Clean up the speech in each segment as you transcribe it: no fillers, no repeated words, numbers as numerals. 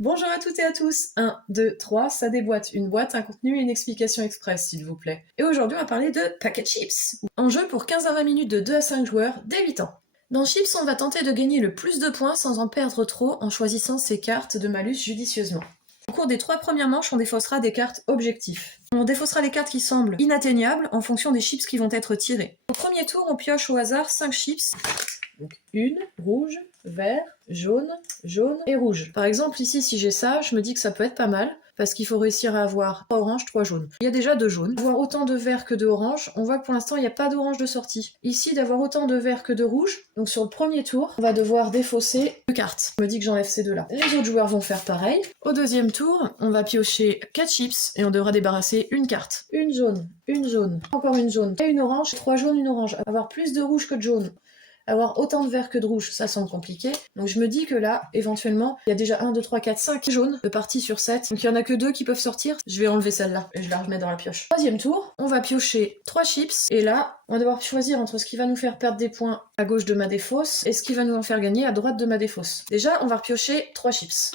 Bonjour à toutes et à tous. 1, 2, 3, ça déboîte. Une boîte, un contenu et une explication express, s'il vous plaît. Et aujourd'hui, on va parler de Packet Chips. En jeu pour 15 à 20 minutes de 2 à 5 joueurs dès 8 ans. Dans Chips, on va tenter de gagner le plus de points sans en perdre trop en choisissant ses cartes de malus judicieusement. Au cours des 3 premières manches, on défaussera des cartes objectifs. On défaussera les cartes qui semblent inatteignables en fonction des chips qui vont être tirés. Au premier tour, on pioche au hasard 5 chips. Donc une, rouge, vert, jaune, jaune et rouge. Par exemple, ici, si j'ai ça, je me dis que ça peut être pas mal, parce qu'il faut réussir à avoir 3 oranges, 3 jaunes. Il y a déjà 2 jaunes. Avoir autant de vert que de orange, on voit que pour l'instant, il n'y a pas d'orange de sortie. Ici, d'avoir autant de vert que de rouge, donc sur le premier tour, on va devoir défausser 2 cartes. Je me dis que j'enlève ces deux-là. Les autres joueurs vont faire pareil. Au deuxième tour, on va piocher 4 chips, et on devra débarrasser une carte. Une jaune, encore une jaune, et une orange, 3 jaunes, une orange. Avoir plus de rouge que de jaune. Avoir autant de vert que de rouge, ça semble compliqué. Donc je me dis que là, éventuellement, il y a déjà 1, 2, 3, 4, 5 jaunes de partie sur 7. Donc il y en a que 2 qui peuvent sortir. Je vais enlever celle-là et je la remets dans la pioche. Troisième tour, on va piocher 3 chips. Et là, on va devoir choisir entre ce qui va nous faire perdre des points à gauche de ma défausse et ce qui va nous en faire gagner à droite de ma défausse. Déjà, on va repiocher 3 chips.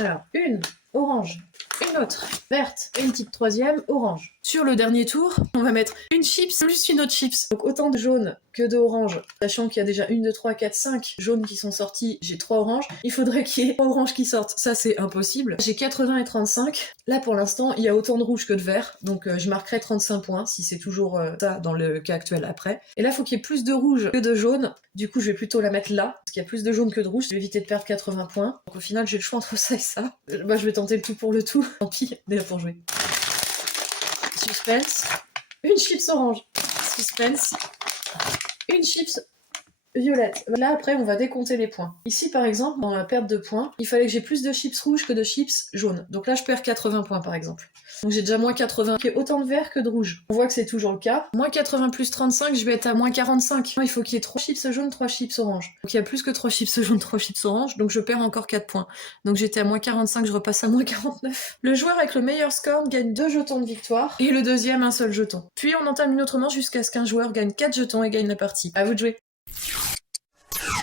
Alors, une orange, une autre verte et une petite troisième orange. Sur le dernier tour, on va mettre une chips plus une autre chips. Donc autant de jaunes que de orange. Sachant qu'il y a déjà 1, 2, 3, 4, 5 jaunes qui sont sortis, j'ai 3 oranges. Il faudrait qu'il y ait 3 oranges qui sortent. Ça, c'est impossible. J'ai 80 et 35. Là, pour l'instant, il y a autant de rouge que de vert. Donc je marquerai 35 points si c'est toujours ça dans le cas actuel après. Et là, il faut qu'il y ait plus de rouge que de jaune. Du coup, je vais plutôt la mettre là. Parce qu'il y a plus de jaune que de rouge. Je vais éviter de perdre 80 points. Donc au final, j'ai le choix entre ça et ça. Bah, je vais tenter le tout pour le tout. Tant pis, déjà pour jouer. Suspense. Une chips orange. Suspense. Une chips violette. Là, après, on va décompter les points. Ici, par exemple, dans la perte de points, il fallait que j'ai plus de chips rouges que de chips jaunes. Donc là, je perds 80 points, par exemple. Donc j'ai déjà moins 80, qui est autant de vert que de rouge. On voit que c'est toujours le cas. Moins 80 plus 35, je vais être à moins 45. Il faut qu'il y ait 3 chips jaunes, 3 chips oranges. Donc il y a plus que 3 chips jaunes, 3 chips oranges, donc je perds encore 4 points. Donc j'étais à moins 45, je repasse à moins 49. Le joueur avec le meilleur score gagne 2 jetons de victoire, et le deuxième un seul jeton. Puis on entame une autre manche jusqu'à ce qu'un joueur gagne 4 jetons et gagne la partie. À vous de jouer.